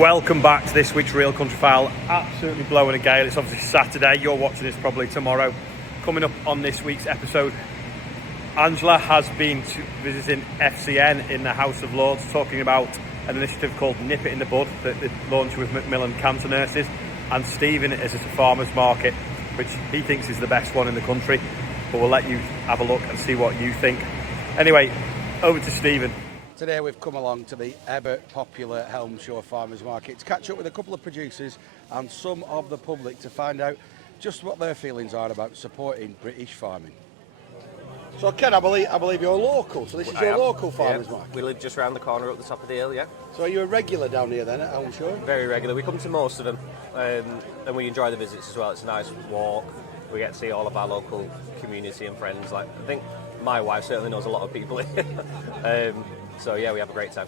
Welcome back to this week's Real Country File. Absolutely blowing a gale. It's obviously Saturday. You're watching this probably tomorrow. Coming up on this week's episode, Angela has been visiting FCN in the House of Lords, talking about an initiative called Nip It in the Bud that they launched with Macmillan Cancer Nurses. And Stephen is at a farmer's market, which he thinks is the best one in the country. But we'll let you have a look and see what you think. Anyway, over to Stephen. Today we've come along to the ever popular Yorkshire Farmers Market to catch up with a couple of producers and some of the public to find out just what their feelings are about supporting British farming. So Ken, I believe you're local, so this is your local farmers market? We live just round the corner up the top of the hill, yeah. So are you a regular down here then at Yorkshire? Very regular. We come to most of them and we enjoy the visits as well. It's a nice walk. We get to see all of our local community and friends. Like, I think my wife certainly knows a lot of people here. So yeah, we have a great time.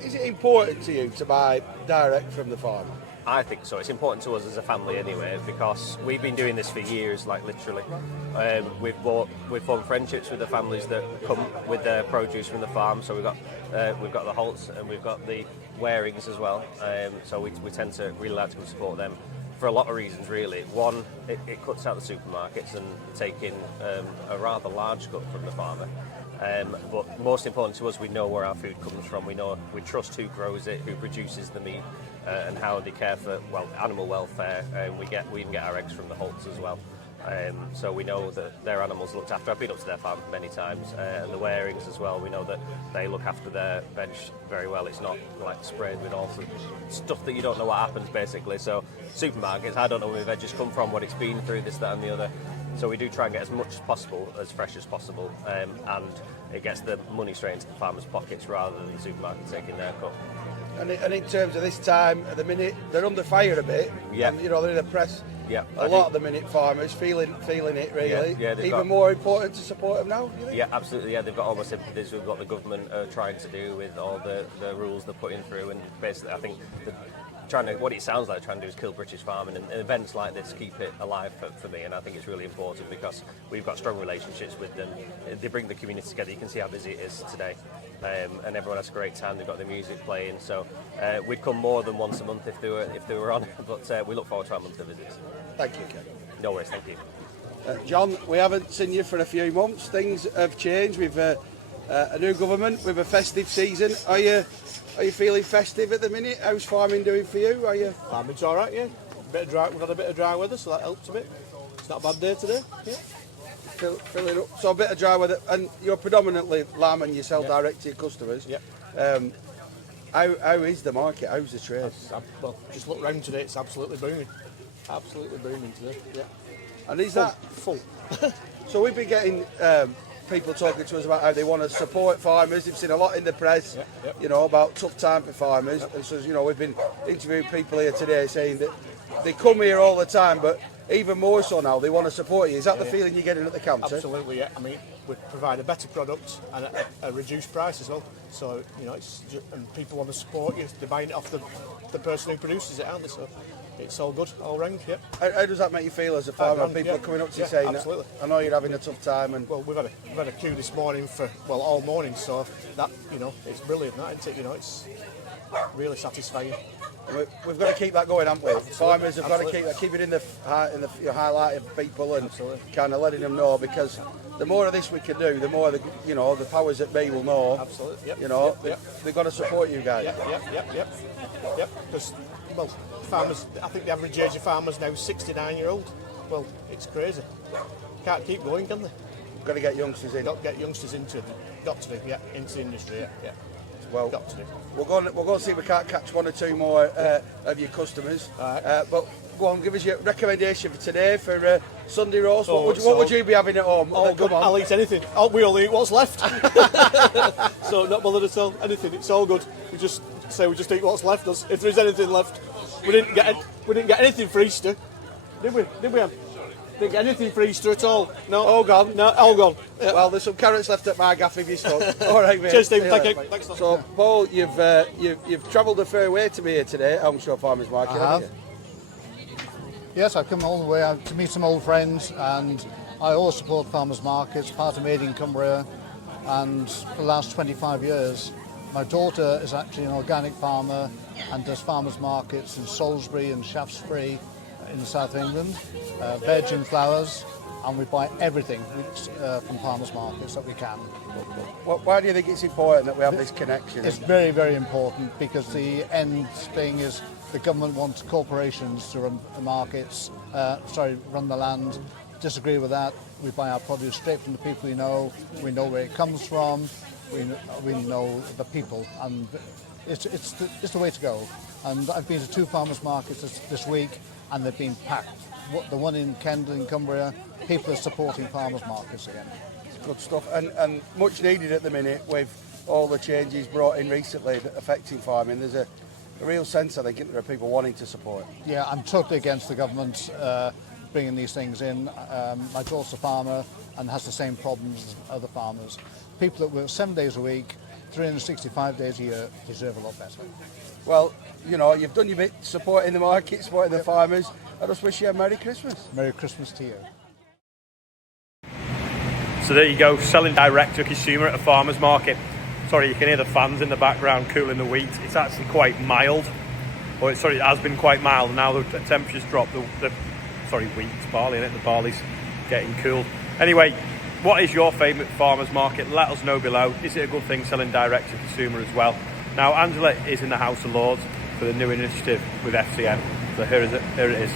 Is it important to you to buy direct from the farmer? I think so. It's important to us as a family anyway, because we've been doing this for years, like literally. We've formed friendships with the families that come with their produce from the farm. So we've got the Holts and we've got the Warings as well. So we tend to really like to support them for a lot of reasons, really. One, it cuts out the supermarkets and taking a rather large cut from the farmer. But most important to us, we know where our food comes from. We trust who grows it, who produces the meat, and how they care for animal welfare. We even get our eggs from the Holts as well. So we know that their animals looked after. I've been up to their farm many times, and the Warings as well. We know that they look after their veg very well. It's not like sprayed with all sorts of stuff that you don't know what happens, basically. So supermarkets, I don't know where veg has come from, what it's been through, this, that, and the other. So we do try and get as much as possible, as fresh as possible, and it gets the money straight into the farmers' pockets rather than the supermarket taking their cut. And in terms of this time, at the minute, they're under fire a bit. Yeah. And, they're in the press. Yeah. A lot of the minute farmers feeling it really. Yeah, even more important to support them now, do you think? Yeah, absolutely. Yeah, they've got all the sympathies with what the government are trying to do with all the rules they're putting through, and basically, I think what it sounds like trying to do is kill British farming, and events like this keep it alive for me, and I think it's really important because we've got strong relationships with them. They bring the community together. You can see how busy it is today, and everyone has a great time. They've got the music playing, so we'd come more than once a month if they were on, but we look forward to our monthly visits. Thank you, Ken. No worries, thank you. John, we haven't seen you for a few months. Things have changed. We've a new government with a festive season. Are you feeling festive at the minute? How's farming doing for you? Farming's all right, yeah. We've had a bit of dry weather, so that helps a bit. It's not a bad day today. Yeah. Filling up. So a bit of dry weather, and you're predominantly lamb and you sell direct to your customers. Yeah. How is the market? How's the trade? Well, just look round today. It's absolutely booming. Absolutely booming today. Yeah. And is that full? So we've been getting people talking to us about how they want to support farmers. They've seen a lot in the press, about tough time for farmers. And so, we've been interviewing people here today saying that they come here all the time, but even more so now, they want to support you. Is that the feeling you're getting at the counter? Absolutely, yeah. I mean, we provide a better product and a reduced price as well. So, and people want to support you. They're buying it off the person who produces it, aren't they? So it's all good, all round, yeah. How does that make you feel as a farmer? People are coming up to you saying absolutely. That? I know you're having a tough time. Well, we've had a queue this morning for all morning, so that it's brilliant, that, isn't it? It's really satisfying. We've got to keep that going, haven't we? Absolutely. Farmers have got to keep it in the highlight of people and kind of letting them know, because the more of this we can do, the more the powers that be will know. Absolutely. Yep. They've got to support you guys. Yep. Because farmers, I think the average age of farmers now is 69-year-old. Well, it's crazy. Can't keep going, can they? Got to get youngsters in. Got to get youngsters into the industry. Yeah. Well, got to do. We'll go and see if we can't catch one or two more of your customers. Right. But go on, give us your recommendation for today for Sunday roast. What would you be having at home? Come on. I'll eat anything. We only eat what's left. So not bothered at all. Anything. It's all good. We just eat what's left. If there's anything left, we didn't get anything for Easter, did we? Didn't get anything for Easter at all. No. All gone? No, all gone. Yeah. Well, there's some carrots left at my gaff if you stuck. All right, mate. Cheers, Stephen. Thank you. Thanks. So, Paul, you've travelled a fair way to be here today at Yorkshire Farmers Market, haven't you? Yes, I've come all the way out to meet some old friends, and I always support farmers markets, part of Made in Cumbria, and for the last 25 years. My daughter is actually an organic farmer. and does farmers markets in Salisbury and Shaftesbury in the south of England, veg and flowers, and we buy everything from farmers markets that we can. Why do you think it's important that we have this connection? It's very, very important because the end thing is the government wants corporations to run the markets, run the land. Disagree with that. We buy our produce straight from the people we know where it comes from, we know the people, and it's the way to go. And I've been to 2 farmers markets this week and they've been packed. The one in Kendal in Cumbria, people are supporting farmers markets again. Good stuff, and much needed at the minute with all the changes brought in recently that affecting farming. There's a real sense, I think, there are people wanting to support. Yeah, I'm totally against the government bringing these things in. My daughter's a farmer and has the same problems as other farmers. People that work 7 days a week, 365 days a year deserve a lot better. Well, you've done your bit supporting the market, supporting the farmers. I just wish you a Merry Christmas. Merry Christmas to you. So there you go, selling direct to consumer at a farmer's market. Sorry, you can hear the fans in the background cooling the wheat. It's actually quite mild. It has been quite mild. Now the temperature's dropped. Barley, innit? The barley's getting cool. Anyway, what is your favourite farmer's market? Let us know below. Is it a good thing selling direct to consumer as well? Now, Angela is in the House of Lords for the new initiative with FCN. So here it is.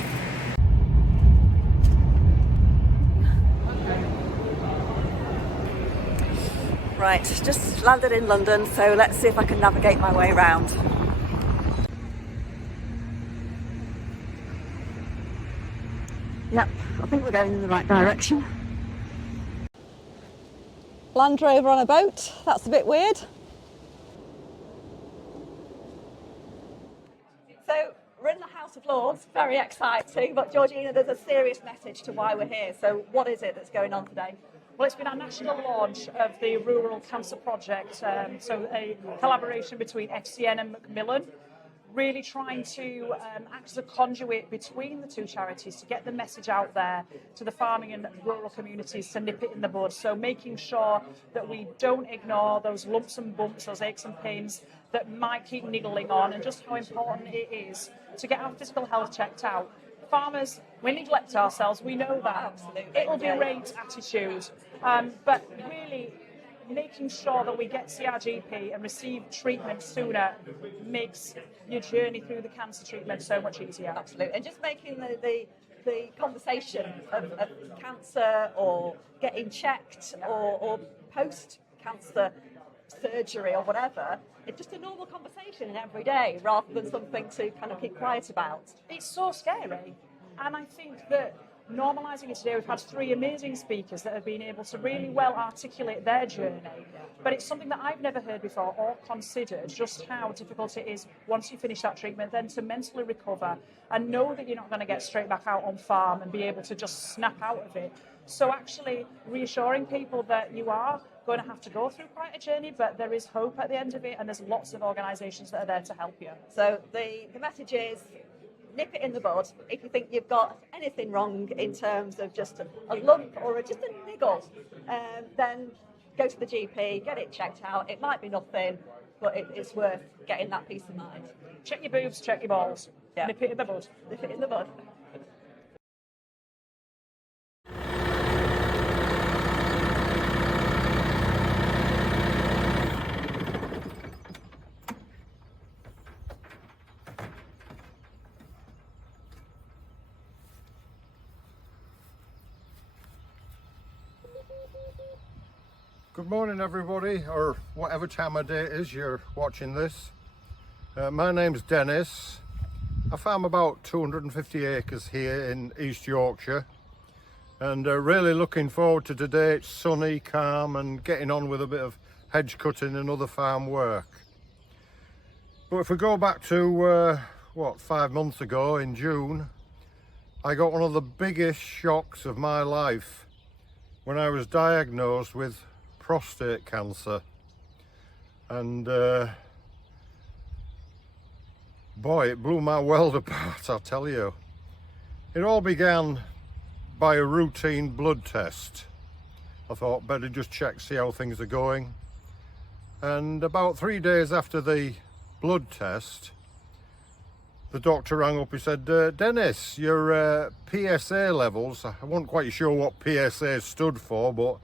Right, just landed in London, so let's see if I can navigate my way around. Yep, I think we're going in the right direction. Land Rover on a boat, that's a bit weird. So we're in the House of Lords, very exciting, but Georgina, there's a serious message to why we're here. So what is it that's going on today? Well, it's been our national launch of the Rural Cancer Project, so a collaboration between FCN and Macmillan, really trying to act as a conduit between the two charities to get the message out there to the farming and rural communities to nip it in the bud. So making sure that we don't ignore those lumps and bumps, those aches and pains that might keep niggling on, and just how important it is to get our physical health checked out. Farmers, we neglect ourselves, we know that. Absolutely. It'll be rate attitude, but really making sure that we get CRGP and receive treatment sooner makes your journey through the cancer treatment so much easier. Absolutely, and just making the conversation of cancer or getting checked or post-cancer surgery or whatever, it's just a normal conversation in every day rather than something to kind of keep quiet about. It's so scary, and I think that normalising it today, we've had 3 amazing speakers that have been able to really well articulate their journey, but it's something that I've never heard before or considered, just how difficult it is once you finish that treatment then to mentally recover and know that you're not going to get straight back out on farm and be able to just snap out of it. So actually reassuring people that you are going to have to go through quite a journey, but there is hope at the end of it, and there's lots of organisations that are there to help you. So the message is, nip it in the bud. If you think you've got anything wrong in terms of just a lump or just a niggle, then go to the GP, get it checked out. It might be nothing, but it's worth getting that peace of mind. Check your boobs, check your balls. Yeah. Nip it in the bud. Nip it in the bud. Good morning everybody, or whatever time of day it is you're watching this. My name's Dennis. I farm about 250 acres here in East Yorkshire, and really looking forward to today. It's sunny, calm, and getting on with a bit of hedge cutting and other farm work. But if we go back to 5 months ago in June, I got one of the biggest shocks of my life when I was diagnosed with prostate cancer, and boy, it blew my world apart, I'll tell you. It all began by a routine blood test. I thought better just check, see how things are going, and about 3 days after the blood test the doctor rang up. He said, Dennis, your PSA levels, I wasn't quite sure what PSA stood for, but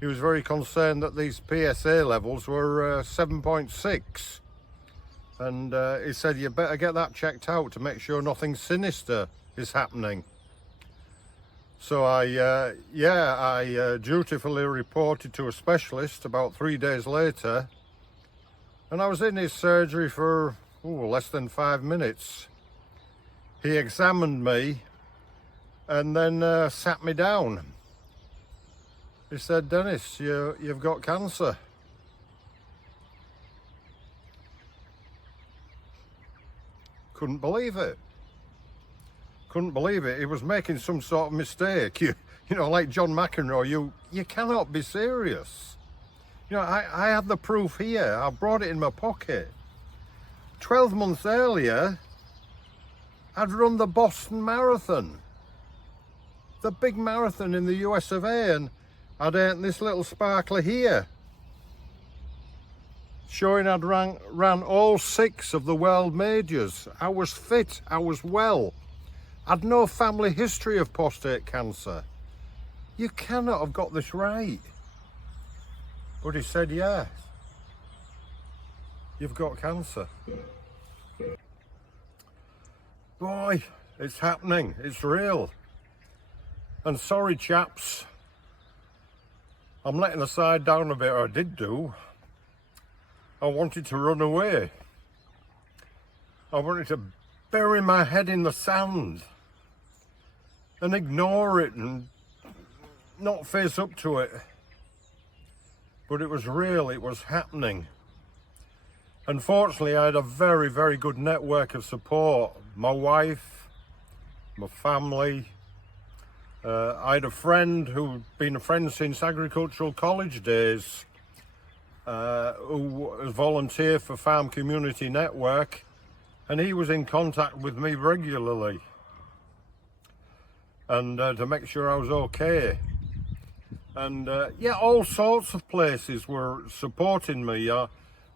he was very concerned that these PSA levels were 7.6. And he said, you better get that checked out to make sure nothing sinister is happening. So I dutifully reported to a specialist about 3 days later, and I was in his surgery for less than 5 minutes. He examined me and then sat me down. He said, Dennis, you've got cancer. Couldn't believe it. Couldn't believe it. He was making some sort of mistake. You know, like John McEnroe, you cannot be serious. You know, I had the proof here. I brought it in my pocket. 12 months earlier, I'd run the Boston Marathon, the big marathon in the US of A, and I'd earned this little sparkler here, showing I'd ran all 6 of the world majors. I was fit, I was well. I'd no family history of prostate cancer. You cannot have got this right. But he said, yes, you've got cancer. Boy, it's happening, it's real. And sorry chaps, I'm letting the side down a bit, or I did do. I wanted to run away. I wanted to bury my head in the sand and ignore it and not face up to it. But it was real, it was happening. Unfortunately, I had a very, very good network of support. My wife, my family. I had a friend who'd been a friend since agricultural college days, who was volunteer for Farm Community Network, and he was in contact with me regularly, and to make sure I was okay. And yeah, all sorts of places were supporting me.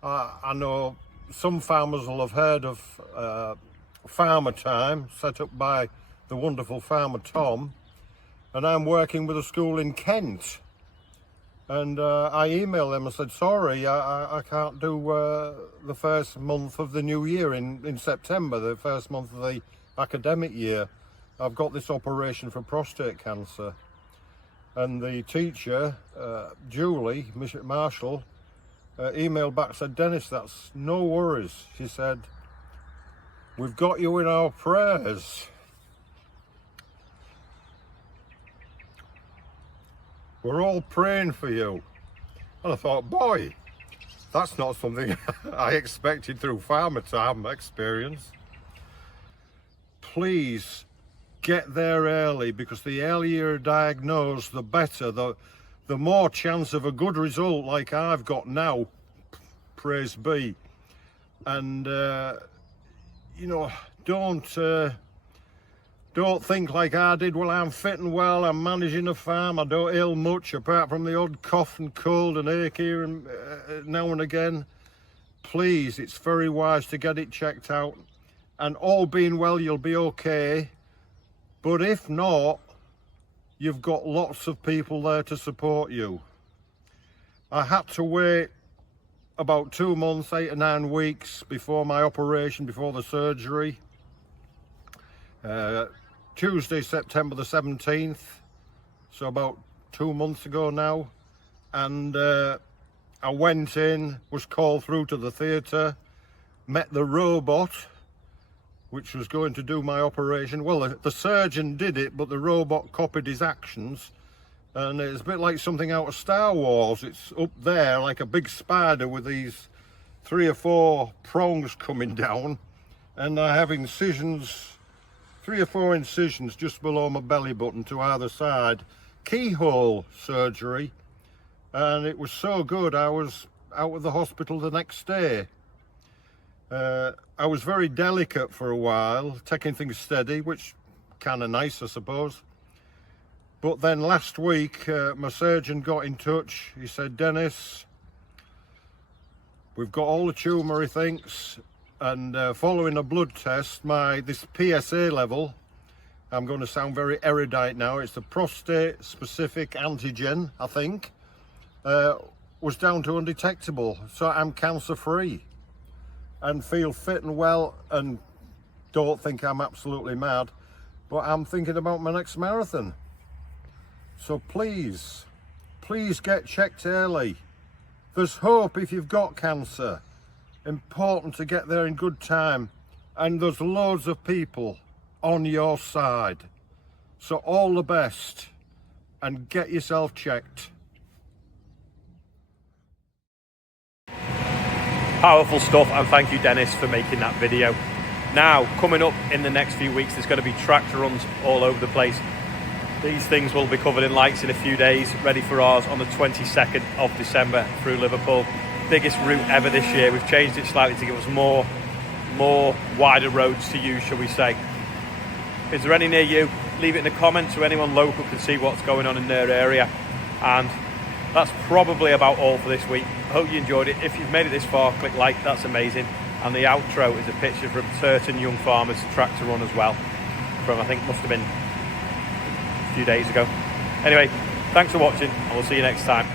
I know some farmers will have heard of Farmer Time, set up by the wonderful farmer Tom, and I'm working with a school in Kent. And I emailed them and said, sorry, I can't do the first month of the new year in September, the first month of the academic year. I've got this operation for prostate cancer. And the teacher, Julie Marshall, emailed back, said, Dennis, that's no worries. She said, we've got you in our prayers. We're all praying for you. And I thought, boy, that's not something I expected through Farmer Time experience. Please get there early, because the earlier you're diagnosed, the better, the more chance of a good result like I've got now, praise be. And, you know, don't think like I did, well, I'm fit and well, I'm managing a farm, I don't ail much apart from the odd cough and cold and ache here and now and again. Please, it's very wise to get it checked out, and all being well, you'll be okay. But if not, you've got lots of people there to support you. I had to wait about 2 months, 8 or 9 weeks before my operation, before the surgery. Tuesday, September the 17th, so about 2 months ago now, and I went in, was called through to the theatre, met the robot, which was going to do my operation. Well, the surgeon did it, but the robot copied his actions, and it's a bit like something out of Star Wars. It's up there like a big spider with these 3 or 4 prongs coming down, and I have incisions, 3 or 4 incisions just below my belly button to either side. Keyhole surgery, and it was so good I was out of the hospital the next day. I was very delicate for a while, taking things steady, which kind of nice, I suppose. But then last week, my surgeon got in touch. He said, Dennis, we've got all the tumour, he thinks. and following a blood test, this PSA level, I'm going to sound very erudite now, it's the prostate specific antigen, I think, was down to undetectable. So I'm cancer free and feel fit and well, and don't think I'm absolutely mad, but I'm thinking about my next marathon. So please get checked early. There's hope if you've got cancer. Important to get there in good time, and there's loads of people on your side. So all the best, and get yourself checked. Powerful stuff, and thank you, Dennis, for making that video. Now, coming up in the next few weeks, there's going to be tractor runs all over the place. These things will be covered in lights in a few days, ready for ours on the 22nd of December through Liverpool. Biggest route ever this year. We've changed it slightly to give us more wider roads to use, shall we say. Is there any near you? Leave it in the comments so anyone local can see what's going on in their area. And that's probably about all for this week. I hope you enjoyed it. If you've made it this far, click like, that's amazing. And the outro is a picture from Turton Young Farmers tractor run as well, from I think must have been a few days ago. Anyway, thanks for watching, and we'll see you next time.